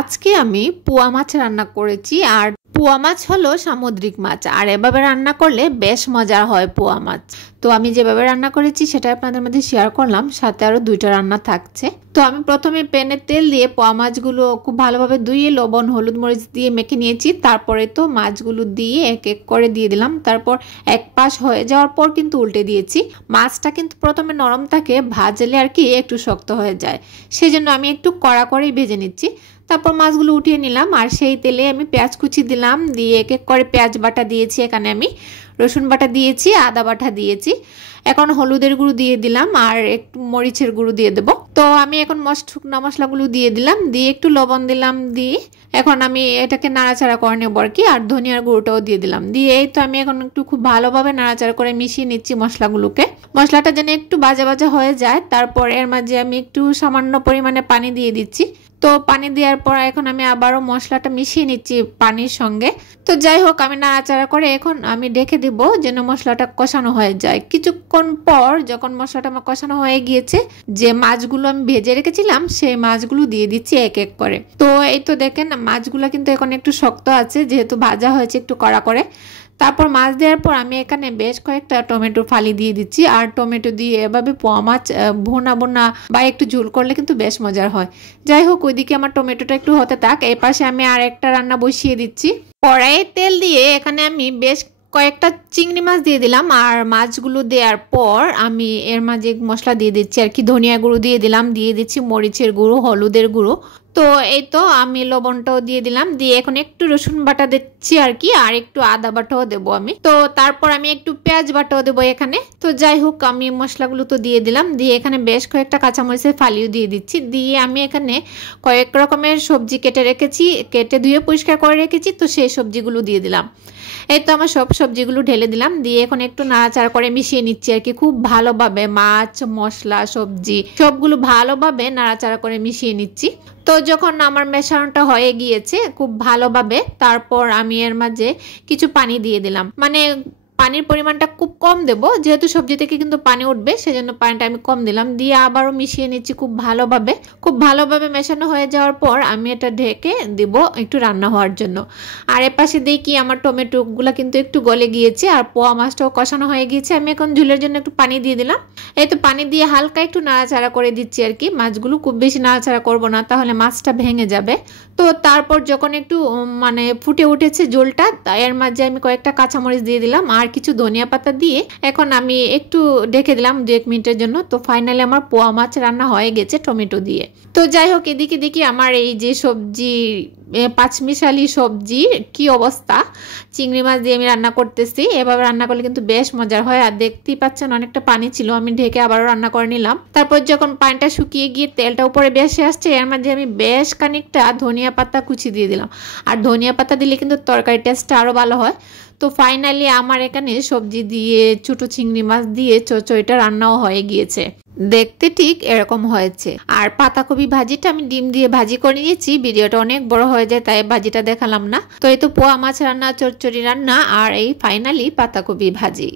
আজকে আমি পোয়া মাছ রান্না করেছি। আর পোয়া মাছ হলো সামুদ্রিক মাছ, আর এভাবে রান্না করলে বেশ মজার হয় পোয়া মাছ। তো আমি যেভাবে রান্না করেছি সেটা আপনাদের মধ্যে শেয়ার করলাম, সাথে আরও 2টা রান্না থাকছে। তো আমি প্রথমে প্যানে তেল দিয়ে পোয়া মাছগুলো খুব ভালোভাবে ধুয়ে লবণ হলুদ মরিচ দিয়ে মেখে নিয়েছি। তারপরে তো মাছগুলো দিয়ে এক এক করে দিয়ে দিলাম। তারপর এক পাশ হয়ে যাওয়ার পর কিন্তু উল্টে দিয়েছি। মাছটা কিন্তু প্রথমে নরম থাকে, ভাজলে আর কি একটু শক্ত হয়ে যায়, সেই জন্য আমি একটু কড়া করেই ভেজে নিচ্ছি। তারপর মাছগুলো উঠিয়ে নিলাম, আর সেই তেলে আমি পেঁয়াজ কুচি দিলাম, দিয়ে এক এক করে পেঁয়াজ বাটা দিয়েছি, এখানে আমি রসুন বাটা দিয়েছি, আদা বাটা দিয়েছি। এখন হলুদের গুঁড়ো দিয়ে দিলাম আর একটু মরিচের গুঁড়ো দিয়ে দেবো। তো আমি এখন শুকনো মশলাগুলো দিয়ে দিলাম, দিয়ে একটু লবণ দিলাম, দিয়ে এখন আমি এটাকে নাড়াচাড়া করে নেবো আর কি। আর ধনিয়ার গুঁড়োটাও দিয়ে দিলাম, দিয়ে এই তো আমি এখন একটু খুব ভালোভাবে নাড়াচাড়া করে মিশিয়ে নিচ্ছি মশলাগুলোকে। মশলাটা যেন একটু ভাজা ভাজা হয়ে যায়, তারপর এর মাঝে আমি একটু সামান্য পরিমাণে পানি দিয়ে দিচ্ছি। তো পানি দেওয়ার পর এখন আমি আবারও মশলাটা মিশিয়ে নিচ্ছি পানির সঙ্গে। তো যাই হোক, আমি নাড়াচাড়া করে এখন আমি ঢেকে দিব যেন মশলাটা কষানো হয়ে যায়। কিছুক্ষণ পর যখন মশলাটা আমার কষানো হয়ে গিয়েছে, যে মাছগুলো আমি ভেজে রেখেছিলাম সেই মাছগুলো দিয়ে দিচ্ছি এক এক করে। তো এই তো দেখেন মাছগুলো কিন্তু এখন একটু শক্ত আছে, যেহেতু ভাজা হয়েছে একটু কড়া করে। তারপর মাছ দেওয়ার পর আমি এখানে বেশ কয়েকটা টমেটো ফালি দিয়ে দিচ্ছি। আর টমেটো দিয়ে এভাবে পোয়া মাছ ভুনা ভুনা বা একটু ঝোল করলে কিন্তু বেশ মজার হয়। যাই হোক, ওইদিকে আমার টমেটোটা একটু হতে থাক, এই পাশে আমি আর একটা রান্না বসিয়ে দিচ্ছি। কড়াইয়ে তেল দিয়ে এখানে আমি বেশ কয়েকটা চিংড়ি মাছ দিয়ে দিলাম। আর মাছগুলো দেওয়ার পর আমি এর মাঝে মশলা দিয়ে দিচ্ছি আর কি। ধনিয়া গুঁড়ো দিয়ে দিলাম, দিয়ে দিচ্ছি মরিচের গুঁড়ো, হলুদের গুঁড়ো। তো এই তো আমি লবণটাও দিয়ে দিলাম, দিয়ে এখন একটু রসুন বাটা দিচ্ছি আর কি, আর একটু আদা বাটাও দেবো আমি। তো তারপর আমি একটু পেঁয়াজ বাটাও দেবো এখানে। তো যাই হোক, আমি মশলাগুলো তো দিয়ে দিলাম, দিয়ে এখানে বেশ কয়েকটা কাঁচামরিচের ফালিও দিয়ে দিচ্ছি। দিয়ে আমি এখানে কয়েক রকমের সবজি কেটে রেখেছি, কেটে ধুয়ে পরিষ্কার করে রেখেছি, তো সেই সবজিগুলো দিয়ে দিলাম। এই তো আমার সব সবজিগুলো ঢেলে দিলাম, দিয়ে এখন একটু নাড়াচাড়া করে মিশিয়ে নিচ্ছি আর কি খুব ভালোভাবে। মাছ মশলা সবজি সবগুলো ভালোভাবে নাড়াচাড়া করে মিশিয়ে নিচ্ছি। তো যখন আমার মেশানোটা হয়ে গিয়েছে খুব ভালোভাবে, তারপর আমি এর মাঝে কিছু পানি দিয়ে দিলাম। মানে পানির পরিমাণটা খুব কম দেব, যেহেতু সবজি থেকে কিন্তু পানি উঠবে, সেজন্য পানিটা আমি কম দিলাম। দিয়ে আবারও মিশিয়ে নিচ্ছি খুব ভালোভাবে। খুব ভালোভাবে মেশানো হয়ে যাওয়ার পর আমি এটা ঢেকে দিব একটু রান্না হওয়ার জন্য। আর এপাশে দেখি আমার টমেটোগুলো কিন্তু একটু গলে গিয়েছে, আর পোয়া মাছটাও কষানো হয়ে গিয়েছে। আমি এখন ঝোলের জন্য একটু পানি দিয়ে দিলাম। এই তো পানি দিয়ে হালকা একটু নাড়াচাড়া করে দিচ্ছি আর কি। মাছগুলো খুব বেশি নাড়াচাড়া করবো না, তাহলে মাছটা ভেঙে যাবে। তো তারপর যখন একটু মানে ফুটে উঠেছে ঝোলটা, এর মাঝে আমি কয়েকটা কাঁচামরিচ দিয়ে দিলাম আর কিছু ধনিয়া পাতা দিয়ে এখন আমি একটু ঢেকে দিলাম 2-1 মিনিটের জন্য। তো ফাইনালি আমার পোয়া মাছ রান্না হয়ে গেছে টমেটো দিয়ে। তো যাই হোক, এদিকে দেখি আমার এই যে সবজি পাঁচমিশালি সবজি কি অবস্থা। চিংড়ি মাছ দিয়ে আমি রান্না করতেছি, এভাবে রান্না করলে কিন্তু বেশ মজার হয়। আর দেখতেই পাচ্ছেন অনেকটা পানি ছিল, আমি ঢেকে আবারও রান্না করে নিলাম। তারপর যখন পানিটা শুকিয়ে গিয়ে তেলটা উপরে বেশি আসছে, এর মাঝে আমি বেশ খানিকটা ধনিয়া পাতা কুচি দিয়ে দিলাম। আর ধনিয়া পাতা দিলে কিন্তু তরকারি টেস্টটা আরও ভালো হয়। তো ফাইনালি আমার এখানে সবজি দিয়ে ছোটো চিংড়ি মাছ দিয়ে চচ্চড়িটা রান্নাও হয়ে গিয়েছে। দেখতে ঠিক এরকম হয়েছে। আর পাতাকপি ভাজিটা আমি ডিম দিয়ে ভাজি করে নিয়েছি, ভিডিওটা অনেক বড় হয়ে যায় তাই ভাজিটা দেখালাম না। তো এই তো পোয়া মাছ রান্না, চচ্চড়ি রান্না, আর এই ফাইনালি পাতাকপি ভাজি।